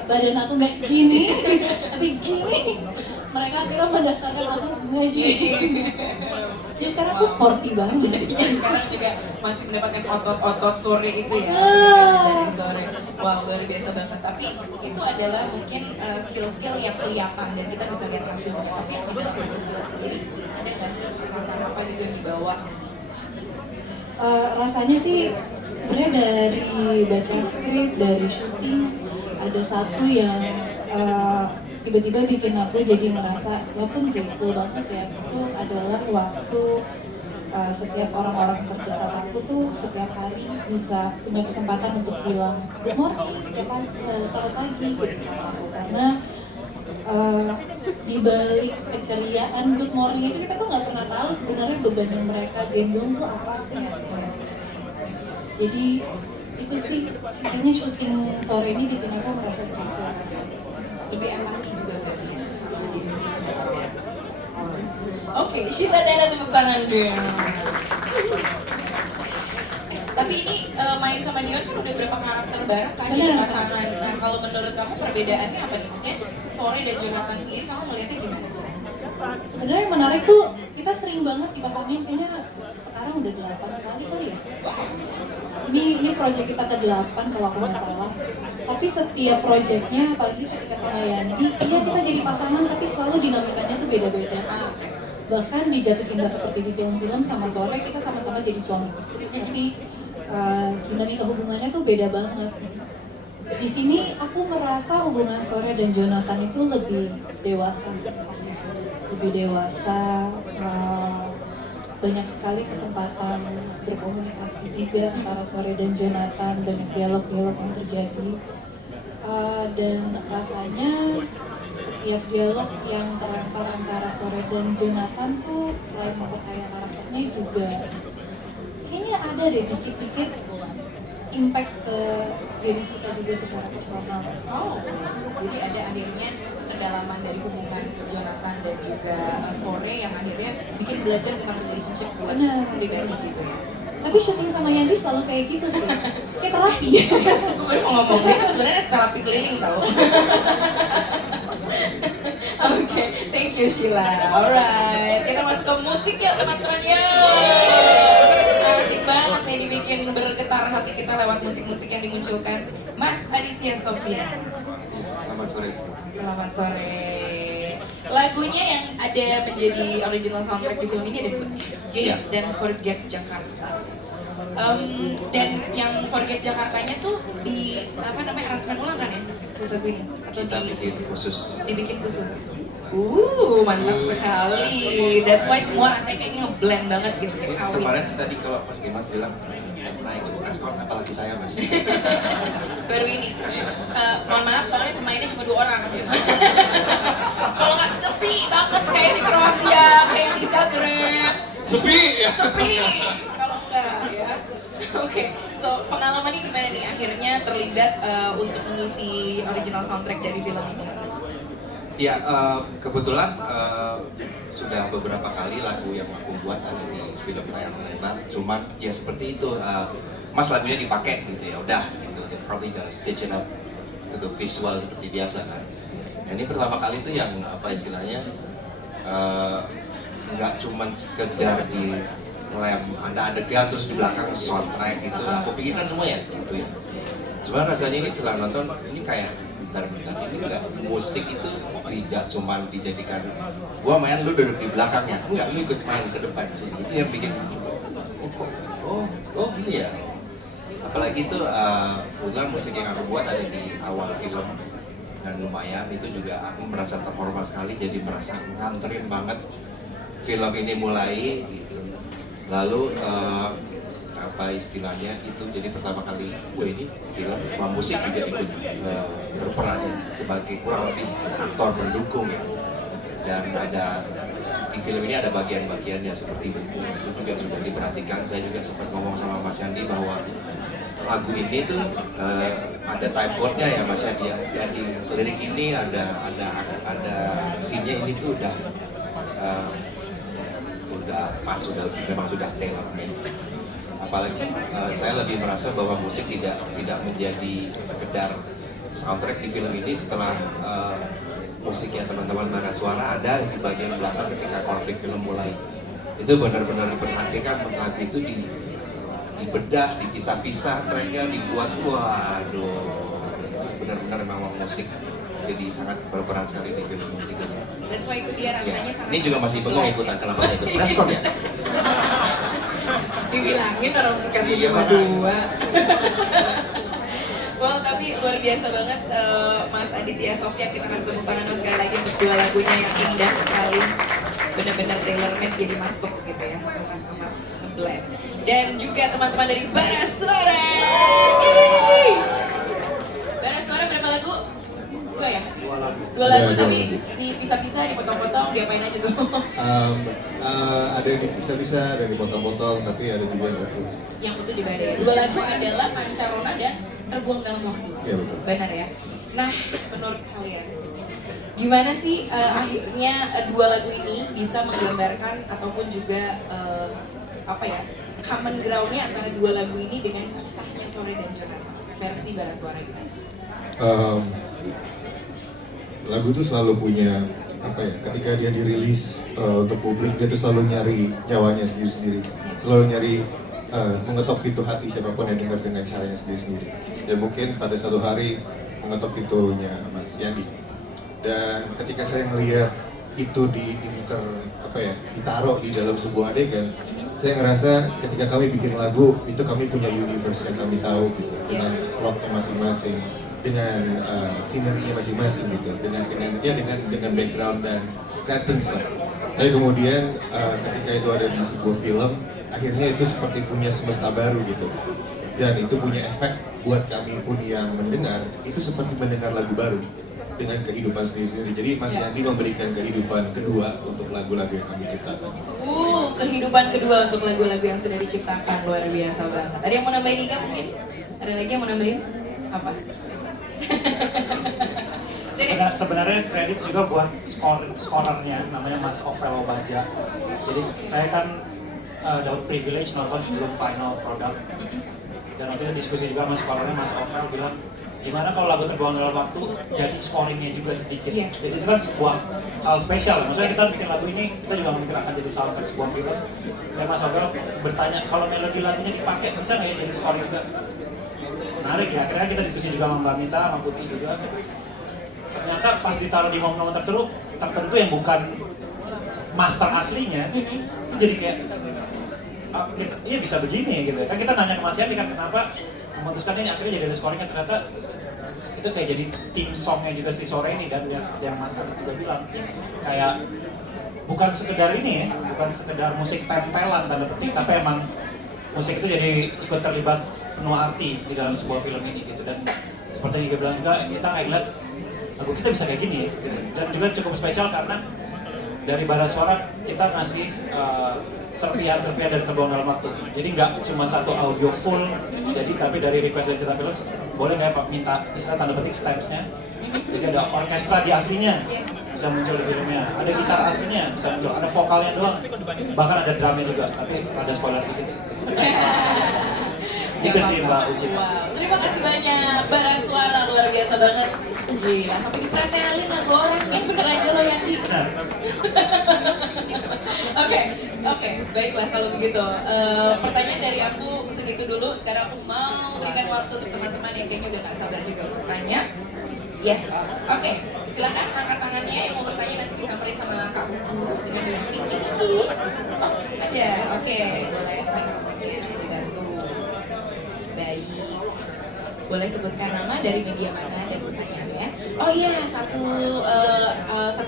badan aku nggak gini, tapi gini. Mereka akhirnya mendaftarkan aku ngaji. Ya sekarang aku sporty banget. Jadinya sekarang juga masih mendapatkan otot-otot sore itu ya. Dari sore. Wow, luar biasa banget. Tapi itu adalah mungkin skill-skill yang kelihatan dan kita bisa lihat hasilnya. Tapi yang di dalam hati Sheila sendiri, ada nggak sih perasaan apa gitu yang dibawa? Rasanya sih sebenarnya dari baca skrip, dari syuting, ada satu yang tiba-tiba bikin aku jadi ngerasa ya pun grateful banget ya. Itu adalah waktu setiap orang-orang terdekat aku tuh setiap hari bisa punya kesempatan untuk bilang good morning, selamat pagi gitu sama aku. Karena di balik keceriaan good morning itu kita tuh nggak pernah tahu sebenarnya beban yang mereka gendong tuh apa sih. Jadi itu sih kayaknya syuting sore ini bikin aku merasa grateful. Lebih empati juga berarti ya sama diri sendiri. Oke, Sheila Dara tepuk tangan dong. Tapi ini main sama Dion kan udah berapa karakter bareng kan jadi pasangan. Nah kalau menurut kamu perbedaannya apa nih? Maksudnya Sore dan Jonathan sendiri kamu melihatnya gimana? Sebenarnya yang menarik tuh kita sering banget dipasangin, kayaknya sekarang udah 8 kali kali ya. Ini proyek kita ke-8 kalau aku nggak salah. Tapi setiap proyeknya, apalagi ketika sama Yandi, iya kita jadi pasangan tapi selalu dinamikanya tuh beda-beda. Bahkan di Jatuh Cinta seperti di film-film sama Sore kita sama-sama jadi suami istri, tapi dinamika hubungannya tuh beda banget. Di sini aku merasa hubungan Sore dan Jonathan itu lebih dewasa, banyak sekali kesempatan berkomunikasi juga antara Sore dan Jonathan, banyak dialog-dialog yang terjadi. Dan rasanya setiap dialog yang terlempar antara Sore dan Jonathan tuh selain memperkaya karakternya juga kayaknya ada deh dikit-dikit impact ke diri kita juga secara personal. Oh, jadi ada akhirnya kedalaman dari hubungan Jonathan dan juga Sore yang akhirnya bikin belajar tentang relationship buat pribadi gitu ya. Tapi syuting sama Yandi selalu kayak gitu sih, kayak terapi. Gue baru mau ngomong, sebenarnya terapi keliling tau. Oke, thank you Sheila. Alright, kita masuk ke musik ya teman-teman ya. Asik banget nih dibikin bergetar hati kita lewat musik-musik yang dimunculkan. Mas Aditya Sofyan. Selamat sore. Selamat sore. Lagunya yang ada menjadi original soundtrack di film ini ada Gates dan Forget Jakarta. Dan yang Forget Jakartanya tuh di apa namanya aransemen ulang kan ya? Lagu ini? Atau Kita bikin khusus. dibikin khusus. Mantap sekali. That's why semua rasanya kayaknya ngeblend banget gitu kayak kawin. Kemarin tadi kalau Mas Dimas bilang pernah ikut preskon, apalagi saya Mas. Baru ini. Mohon maaf soalnya pemainnya cuma 2 orang. Kalau nggak sepi banget kayak di Kroasia, kayak di Zagreb. Sepi ya. Sepi. Kalau enggak ya. Oke, so pengalamannya gimana nih akhirnya terlibat untuk mengisi original soundtrack dari film ini? Ya, kebetulan sudah beberapa kali lagu yang aku buat ada di film layar lebar. Cuman ya seperti itu, Mas lagunya dipakai gitu ya, udah gitu. They probably gonna stitch it up to the visual seperti biasa kan. Nah, ini pertama kali itu yang apa istilahnya nggak cuman sekedar di lem ada adegan terus di belakang soundtrack gitu. Aku pikir kan semua ya gitu ya. Cuman rasanya ini setelah nonton ini kayak bentar-bentar ini enggak, musik itu tidak cuma dijadikan gua main lu duduk di belakangnya, enggak, lu ikut main ke depan sini. Itu yang bikin oh gini ya. Apalagi itu kebetulan musik yang aku buat ada di awal film dan lumayan, itu juga aku merasa terhormat sekali, jadi merasa nganterin banget film ini mulai gitu. Lalu apa istilahnya itu jadi pertama kali ini film musik juga ikut berperan sebagai kurang lebih aktor pendukung ya. Dan ada di film ini ada bagian-bagiannya seperti buku, itu juga sudah diperhatikan. Saya juga sempat ngomong sama Mas Yandi bahwa lagu ini tuh ada time code-nya ya Mas Yandi. Jadi lirik ini ada scene-nya ini tuh udah pas, memang sudah tailor made. Apalagi saya lebih merasa bahwa musik tidak menjadi sekedar soundtrack di film ini. Setelah musiknya teman-teman Bara Suara ada di bagian belakang ketika konflik film mulai, itu benar-benar perhatikan lagu itu dibedah, dipisah-pisah, tracknya dibuat, waduh, benar-benar memang musik jadi sangat berperan sekali di film ini. That's why itu dia rasanya sangat. Ini juga masih bengong ikutan, kenapa itu respon ya? Dibilangin orang kasih Iya, cuma makanya. 2. Well, tapi luar biasa banget Mas Aditya Sofyan, kita kasih tepuk tangan sekali lagi untuk 2 lagunya yang indah sekali. Benar-benar tailor made, jadi masuk gitu ya, sangat amat ngeblend. Dan juga teman-teman dari Bara Suara. Yeay! Bara Suara berapa lagu? 2 ya? 2 lagu, Iya, tapi 2 lagu. dipisah-pisah, dipotong-potong, diapain aja tuh? Ada yang dipisah-pisah, ada yang dipotong-potong, tapi ada juga yang utuh. Yang utuh juga ada ya. 2 lagu adalah Pancarona dan Terbuang Dalam Waktu. Iya betul. Benar ya. Nah, menurut kalian gimana sih akhirnya 2 lagu ini bisa menggambarkan ataupun juga apa ya, common ground-nya antara 2 lagu ini dengan kisahnya Sore dan Jakarta versi Bara Suara gimana? Lagu tuh selalu punya apa ya, ketika dia dirilis untuk publik, dia tuh selalu nyari nyawanya sendiri-sendiri, selalu nyari mengetok pintu hati siapapun yang dengar dengan caranya sendiri-sendiri. Dan mungkin pada satu hari mengetok pintunya Mas Yandi. Dan ketika saya melihat itu ditaruh di dalam sebuah adegan, saya ngerasa ketika kami bikin lagu itu kami punya universe yang kami tahu gitu, dengan plotnya masing-masing, dengan scenery-nya masing-masing gitu, dengan background dan settings lah. Tapi kemudian ketika itu ada di sebuah film, akhirnya itu seperti punya semesta baru gitu, dan itu punya efek buat kami pun yang mendengar, itu seperti mendengar lagu baru dengan kehidupan sendiri-sendiri. Jadi Mas Yandi memberikan kehidupan kedua untuk lagu-lagu yang kami ciptakan. Kehidupan kedua untuk lagu-lagu yang sudah diciptakan, luar biasa banget. Ada yang mau nambahin Ika mungkin? Ada lagi yang mau nambahin? Apa? Sebenarnya kredit juga buat skorernya, namanya Mas Ovel Obaja. Jadi saya kan dapat privilege nonton sebelum final product, dan waktu itu diskusi juga sama skorernya, Mas Ovel bilang gimana kalau lagu Terbuang Dalam Waktu jadi scoringnya juga sedikit. Jadi itu kan sebuah hal spesial, maksudnya kita bikin lagu ini, kita juga mikir akan jadi soundtrack sebuah film. Dan Mas Ovel bertanya kalau melodi lagunya dipakai bisa nggak ya jadi scoring juga. Menarik ya, akhirnya kita diskusi juga sama Mbak Mita, sama Putih juga. Ternyata pas ditaruh di momen-momen tertentu yang bukan master aslinya, itu jadi kayak iya bisa begini gitu. Kan kita nanya ke Mas Yandi kan kenapa memutuskan ini, akhirnya jadi ada scoringnya. Ternyata itu kayak jadi theme songnya juga si Sore ini, dan yang seperti yang Mas Adit juga bilang kayak bukan sekedar ini ya, bukan sekedar musik tempelan tanda petik, tapi emang musik itu jadi ikut terlibat penuh arti di dalam sebuah film ini gitu. Dan seperti yang Ika bilang juga, kita kayak ngeliat lagu kita bisa kayak gini ya gitu. Dan juga cukup spesial karena dari Bara Suara kita ngasih serpihan-serpihan dari Terbuang Dalam Waktu. Jadi nggak cuma satu audio full, jadi tapi dari request dari Cerita Film boleh nggak Pak minta istilah tanda petik stems-nya. Jadi ada orkestra di aslinya bisa muncul di filmnya, ada gitar aslinya bisa muncul, ada vokalnya doang, bahkan ada drumnya juga. Tapi ada spoiler dikit sih. Itu sih Mbak Uci. Wow, terima kasih banyak Bara Suara, luar biasa banget. Gila, sampai dipretelin lagu orang, yang bener aja lo Yandi. Oke, baiklah kalau begitu. Pertanyaan dari aku segitu dulu. Sekarang aku mau berikan waktu untuk teman-teman yang kayaknya udah gak sabar juga untuk tanya. Yes, oke. Silakan angkat tangannya yang mau bertanya, nanti disamperin sama Kak Bubu dengan baju Niki. Oh, ada. Oke, boleh mikrofonnya dibantu. Baik. Boleh sebutkan nama, dari media mana, dan pertanyaannya. Oh iya, satu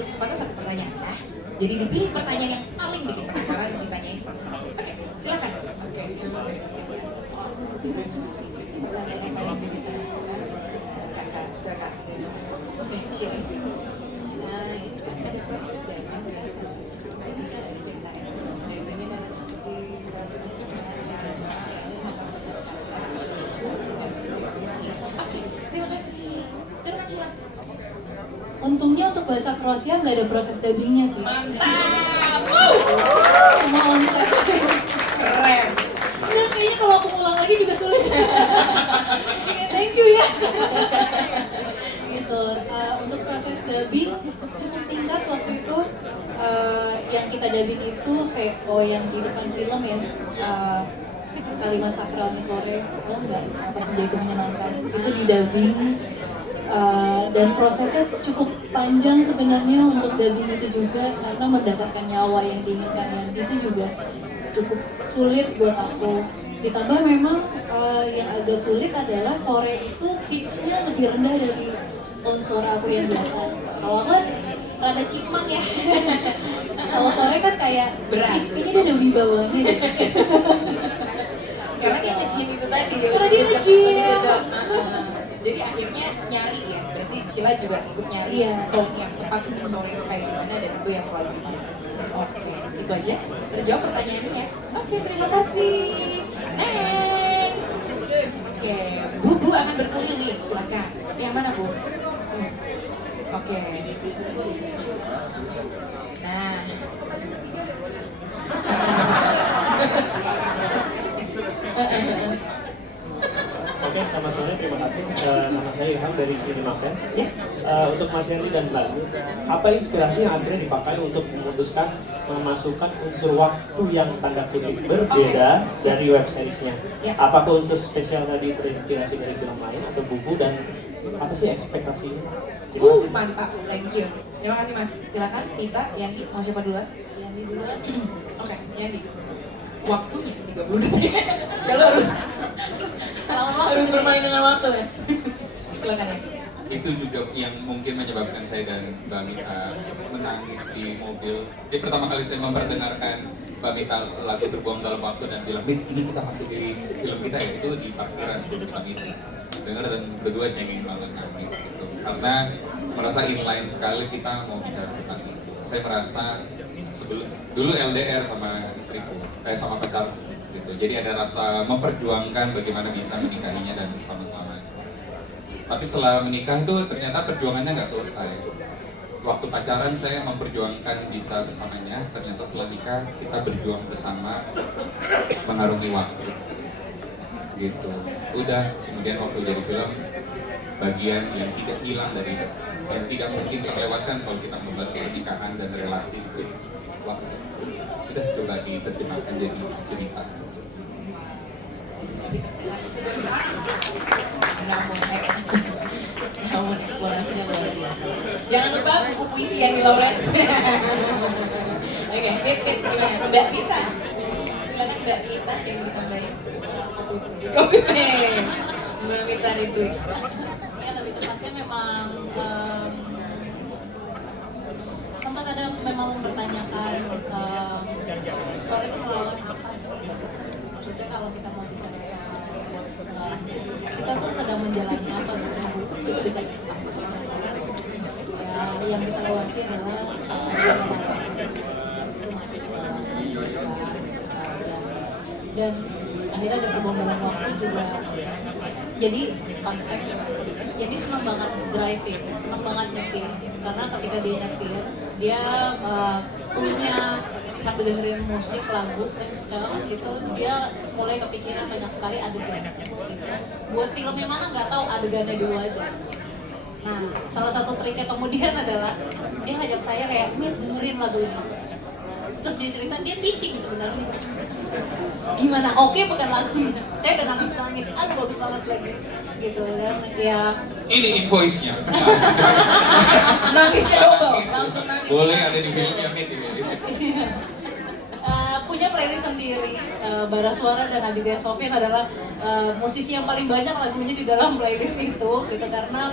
kesempatan satu pertanyaan ya. Jadi dipilih pertanyaan yang paling bikin penasaran dan ditanyain satu. Oke, silakan. Oke. Pertanyaan yang paling bikin penasaran, kakak. Oke, Shirley. Nah, itu kan ada proses dubbing kan, bisa nggak diceritain proses dubbingnya kan di Oke, terima kasih. Silakan, silakan. Untungnya untuk bahasa Kroasia nggak ada proses dubbingnya sih. Mantap. Semua onset. Keren. Nggak, kayaknya kalau aku ngulang lagi juga sulit. Oke, thank you ya. Gitu. Untuk proses dubbing cukup singkat waktu itu. Yang kita dubbing itu VO yang di depan film ya. Kalimat sakralnya sore, oh enggak, apa senja itu menyenangkan. Itu di dubbing. Dan prosesnya cukup panjang sebenarnya untuk dubbing itu juga karena mendapatkan nyawa yang diinginkan, dan itu juga cukup sulit buat aku. Ditambah memang yang agak sulit adalah sore itu pitch-nya lebih rendah dari tone suara aku yang biasa. Kalau aku kan rada cipmak ya. Kalau sore kan kayak Berat. Ini dia ada wibawanya deh. Karena dia nge-gym itu tadi. Karena dia nge-gym. Cocok. Jadi akhirnya nyari ya, berarti Sheila juga ikut nyari Iya. tone yang tepat untuk sore itu kayak gimana, dan itu yang selalu dipakai. Oke, itu aja. Terjawab pertanyaannya ya. Oke, terima kasih. Next. Oke, Bu akan berkeliling, silakan. Yang mana Bu? Oke. Nah. Oke, selamat sore, terima kasih. Nama saya Ilham dari Cinema Fans. Yes. Untuk Mas Henry dan Mbak Lu, apa inspirasi yang akhirnya dipakai untuk memutuskan memasukkan unsur waktu yang tanda kutip berbeda dari web seriesnya? Ya. Apakah unsur spesial tadi terinspirasi dari film lain atau buku, dan apa sih ekspektasinya? Terima kasih. Mantap, thank you. Terima kasih Mas. Silakan, Nita, Yandi, mau siapa duluan? Yandi duluan. Oke, Yandi. Waktunya 30 detik. Ya lo harus bermain dengan waktu ya. Silakan ya. Itu juga yang mungkin menyebabkan saya dan Mbak Mita menangis di mobil. Jadi pertama kali saya memperdengarkan Mbak Mita lagu Terbuang Dalam Waktu dan bilang, "Mit, ini kita pakai di film kita ya," itu di parkiran sebelum kita meeting. Dengar dan berdua cengeng banget nangis gitu. Karena merasa inline sekali kita mau bicara tentang itu. Saya merasa dulu LDR sama istriku, sama pacar gitu. Jadi ada rasa memperjuangkan bagaimana bisa menikahinya dan bersama-sama. Tapi setelah menikah itu ternyata perjuangannya nggak selesai. Waktu pacaran saya memperjuangkan bisa bersamanya, ternyata setelah nikah kita berjuang bersama mengarungi waktu. Gitu. Udah, kemudian waktu jadi film, bagian yang tidak hilang dari, yang tidak mungkin terlewatkan kalau kita membahas pernikahan dan relasi itu waktu. Udah, coba diterjemahkan jadi cerita. Namun eksplorasinya luar biasa. Jangan lupa buku puisi yang di Lawrence. Oke, gimana? Mbak Mita. Silakan Mbak Mita yang ditambahin. Copy paste. Mbak Mita retweet. Ya, lebih tepatnya memang sempat ada memang mempertanyakan sore itu melawan apa sih? Maksudnya kalau kita mau bicara soal kita tuh sedang menjalani apa gitu, itu bisa kita. Ya, yang kita lewati adalah salah satu itu masuk dan akhirnya ada Terbuang Dalam Waktu juga. Jadi fun fact, jadi senang banget driving, senang banget nyetir, karena ketika dia nyetir dia punya sambil dengerin musik lagu kenceng gitu, dia mulai kepikiran banyak sekali adegan gitu. Buat film yang mana nggak tahu, adegannya dulu aja. Nah, salah satu triknya kemudian adalah dia ngajak saya kayak, "Mit, dengerin lagu ini." terus dia cerita dia pitching sebenarnya. Gimana? Oke bukan lagunya. Saya udah nangis, aduh bagus banget lagi. Gitu dan ya. Ini invoice-nya. Nangisnya double, langsung nangis. Boleh ada di filmnya, Mit. Punya playlist sendiri. Bara Suara dan Aditya Sofyan adalah musisi yang paling banyak lagunya di dalam playlist itu, gitu karena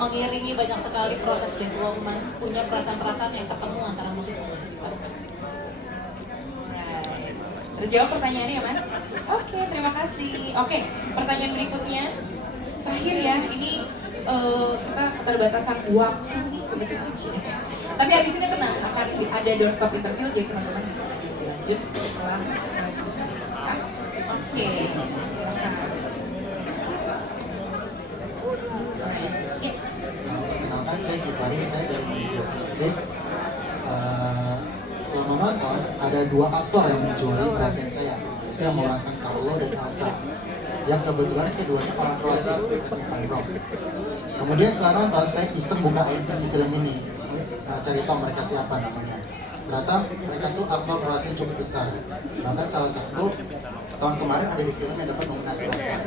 mengiringi banyak sekali proses development, punya perasaan-perasaan yang ketemu antara musik dan cerita. Right. Terjawab pertanyaannya ya Mas? Oke, terima kasih. Oke, pertanyaan berikutnya. Terakhir ya, ini kita keterbatasan waktu nih kebetulan. Tapi habis ini tenang, akan ada doorstop interview, jadi teman-teman bisa lanjut setelah Mas kita. Oke, silakan. Ya. Perkenalkan, saya Givari, saya dari Media Selektif. Selama nonton, ada 2 aktor yang mencuri perhatian saya, yaitu yang memerankan Carlo dan Elsa, yang kebetulan keduanya orang Kroasia, if I'm wrong. Kemudian setelah nonton, saya iseng buka IMDb film ini, cari tahu mereka siapa namanya. Ternyata mereka itu aktor Kroasia yang cukup besar. Bahkan salah satu tahun kemarin ada di film yang dapat nominasi Oscar.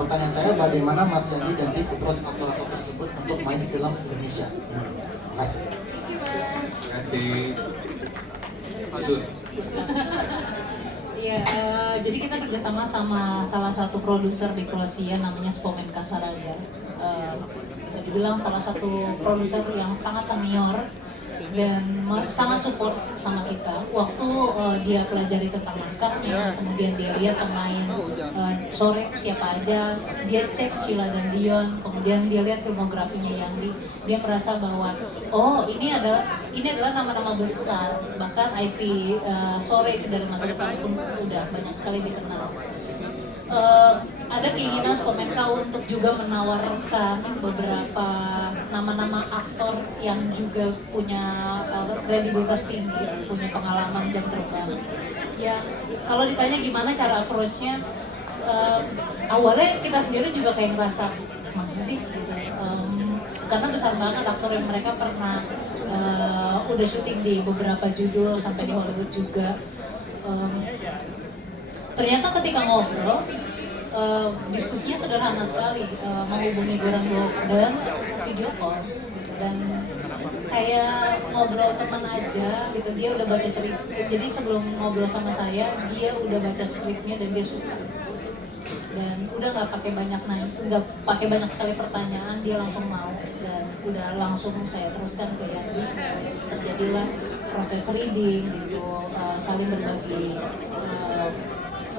Pertanyaan saya, bagaimana Mas Yandi dan tim approach aktor-aktor tersebut untuk main film Indonesia ini? Terima kasih. Terima kasih. Masuk. Iya, jadi kita kerjasama sama salah satu produser di Kroasia namanya Spomenka Saraga. Bisa dibilang salah satu produser yang sangat senior dan sangat support sama kita. Waktu dia pelajari tentang naskahnya, kemudian dia lihat pemain sore itu siapa aja, dia cek Sheila dan Dion, kemudian dia lihat filmografinya Yandi, dia merasa bahwa oh ini adalah nama-nama besar, bahkan IP sore dari masa depan pun udah banyak sekali dikenal. Ada keinginan Spomenka untuk juga menawarkan beberapa nama-nama aktor yang juga punya kredibilitas tinggi, punya pengalaman jam terbang. Ya, kalau ditanya gimana cara approach-nya, awalnya kita sendiri juga kayak ngerasa masa sih gitu. Karena besar banget aktor yang mereka pernah udah syuting di beberapa judul sampai di Hollywood juga. Ternyata ketika ngobrol, diskusinya sederhana sekali, menghubungi Goran dan video call gitu. Dan kayak ngobrol teman aja gitu, dia udah baca cerita, jadi sebelum ngobrol sama saya dia udah baca skripnya dan dia suka, dan udah nggak pakai banyak sekali pertanyaan, dia langsung mau dan udah langsung saya teruskan ke Yandi. Terjadilah proses reading gitu, saling berbagi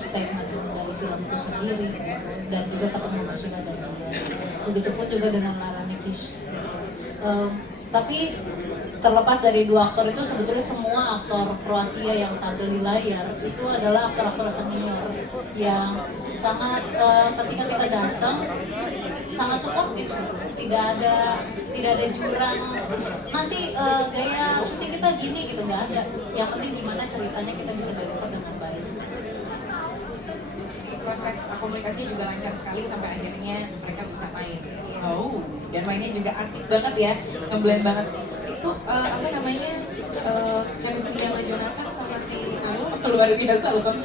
statement dari film itu sendiri gitu. Dan juga ketemu Sheila dan dia. Begitupun juga dengan Lara Nikish gitu. Tapi terlepas dari 2 aktor itu, sebetulnya semua aktor Kroasia yang tampil di layar itu adalah aktor-aktor senior yang sangat ketika kita datang sangat suportif gitu. Tidak ada jurang nanti gaya syuting kita gini gitu, nggak ada. Yang penting gimana ceritanya kita bisa deliver dengan baik. Proses komunikasinya juga lancar sekali sampai akhirnya mereka bisa main. Oh, dan mainnya juga asik banget ya, ngeblend banget. Itu apa namanya, chemistry sama Jonathan sama si Carlo luar biasa loh,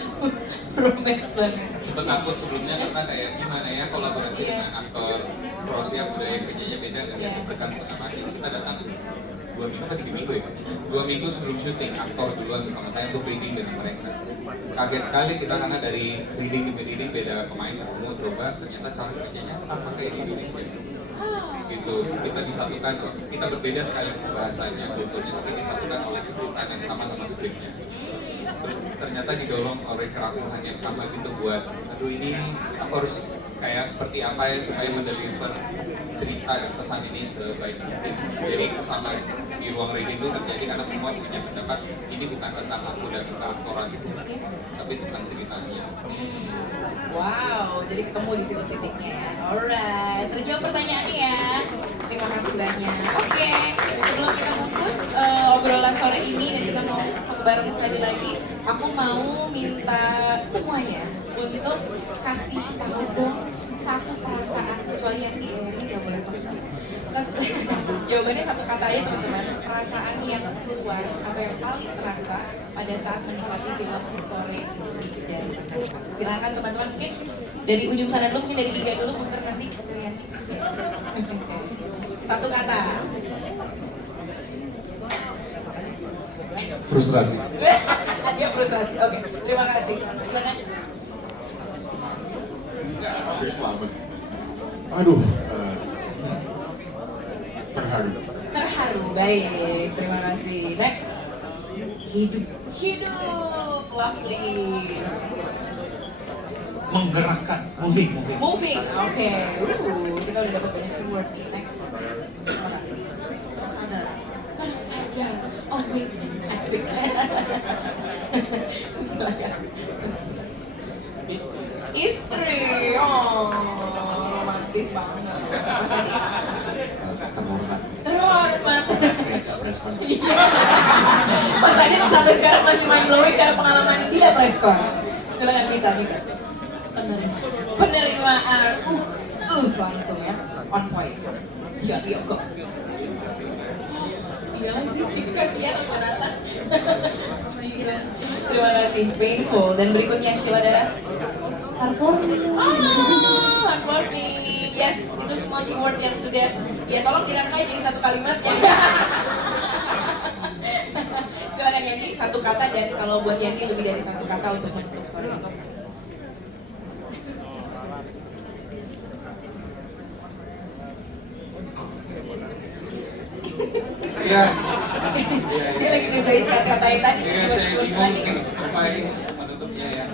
romance banget. Sempet takut sebelumnya karena kayak gimana ya kolaborasi dengan aktor Kroasia, budaya kerjanya beda kan, deg-degan setengah mati. Kita datang 2 minggu atau 3 minggu ya? 2 minggu sebelum syuting, aktor duluan bersama saya untuk reading dengan mereka. Kaget sekali kita karena dari reading demi reading beda pemain ketemu, coba ternyata cara kerjanya sama kayak di Indonesia. Gitu, kita disatukan, kita berbeda sekali bahasanya, kulturnya, tapi disatukan oleh kecintaan yang sama skripnya. Terus ternyata didorong oleh kerapuhan yang sama gitu buat, aduh ini aku harus kayak seperti apa ya supaya mendeliver cerita dan pesan ini sebaik mungkin. Jadi kesamaan di ruang reading itu terjadi karena semua punya pendapat ini bukan tentang aku dan tentang aktoran itu, tapi tentang ceritanya. Wow, jadi ketemu di situ titiknya ya. Alright, terjawab pertanyaannya ya. Terima kasih banyak. Oke, sebelum kita bungkus obrolan sore ini dan kita mau bareng sekali lagi, aku mau minta semuanya untuk kasih tahu dong satu perasaan kecuali yang di ini nggak boleh sampai. Jawabannya satu kata aja teman-teman. Perasaan yang keluar atau yang paling terasa pada saat menikmati film Sore Istri dari Masa Depan. Silakan teman-teman, mungkin dari ujung sana dulu, mungkin dari tiga dulu, muter nanti ke Yanti. Satu kata. Frustrasi. Dia frustrasi. Oke, terima kasih. Silakan. Ya, oke, selamat. Aduh, terharu. Terharu, baik. Terima kasih. Next. Hidup. Hidup. Lovely. Menggerakkan, moving. Moving. Oke. Kita udah dapat banyak keyword nih. Next. Tersadar. Awaken. Asik. Silakan. Istri. Oh, romantis banget. Mas Adi. Terhormat. Mas Adi sampai sekarang masih main blowing karena pengalaman dia preskon. Silakan Mita. Penerimaan. Langsung ya. On point. Dia kok. Iya lagi, kasihan sama Nathan. Terima kasih, painful. Dan berikutnya Sheila Dara. Heartwarming. Heartwarming. Yes, itu semua keyword yang sudah. Ya tolong dirangkai jadi satu kalimat ya. Silakan Yandi, satu kata, dan kalau buat Yandi lebih dari satu kata untuk menutup sore ini. Iya. Dia lagi ngejahit kata-kata yang tadi. Iya, saya bingung apa ini menutupnya ya.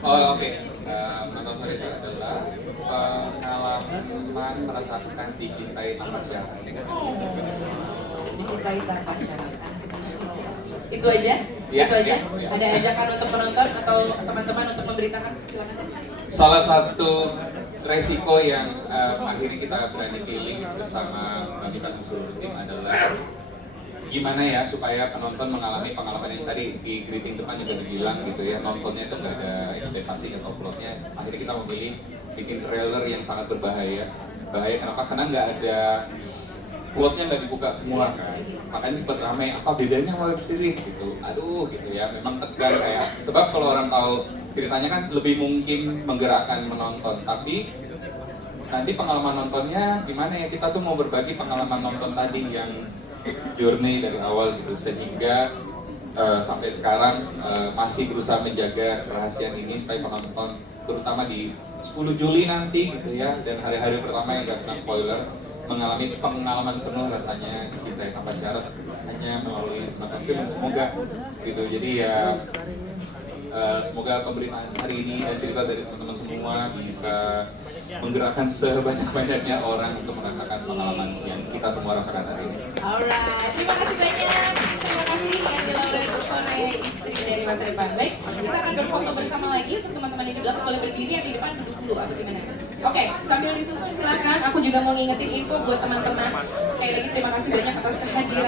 Oke. Nonton Sore itu adalah pengalaman merasakan dicintai tanpa syarat. Dicintai tanpa syarat. Itu aja? Ya, Itu aja? ya. Ada ajakan untuk penonton atau teman-teman untuk memberitakan? Silakan. Salah satu resiko yang akhirnya kita berani pilih bersama Bang seluruh tim adalah gimana ya supaya penonton mengalami pengalaman yang tadi di greeting depan juga dibilang gitu ya, nontonnya itu nggak ada ekspektasi atau plotnya. Akhirnya kita memilih bikin trailer yang sangat berbahaya. Bahaya kenapa? Karena nggak ada plotnya, nggak dibuka semua kan. Makanya sempat ramai, apa bedanya sama web series gitu. Aduh gitu ya, memang tegang kayak. Sebab kalau orang tahu ceritanya kan lebih mungkin menggerakkan menonton, tapi nanti pengalaman nontonnya gimana ya, kita tuh mau berbagi pengalaman nonton tadi yang journey dari awal gitu, sehingga sampai sekarang masih berusaha menjaga kerahasiaan ini supaya penonton terutama di 10 Juli nanti gitu ya, dan hari-hari pertama yang gak kena spoiler mengalami pengalaman penuh rasanya dicintai tanpa syarat hanya melalui nonton film. Semoga gitu, jadi ya semoga pemberitaan hari ini dan cerita dari teman-teman semua bisa menggerakkan sebanyak-banyaknya orang untuk merasakan pengalaman yang kita semua rasakan hari ini. Alright, terima kasih banyak. Terima kasih Yandi Lawrence, Sore Istri dari Masa Depan. Baik, kita akan berfoto bersama lagi. Untuk teman-teman yang di belakang boleh berdiri, yang di depan duduk dulu atau gimana? Oke, sambil disusun silakan. Aku juga mau ngingetin info buat teman-teman. Sekali lagi terima kasih banyak atas kehadiran.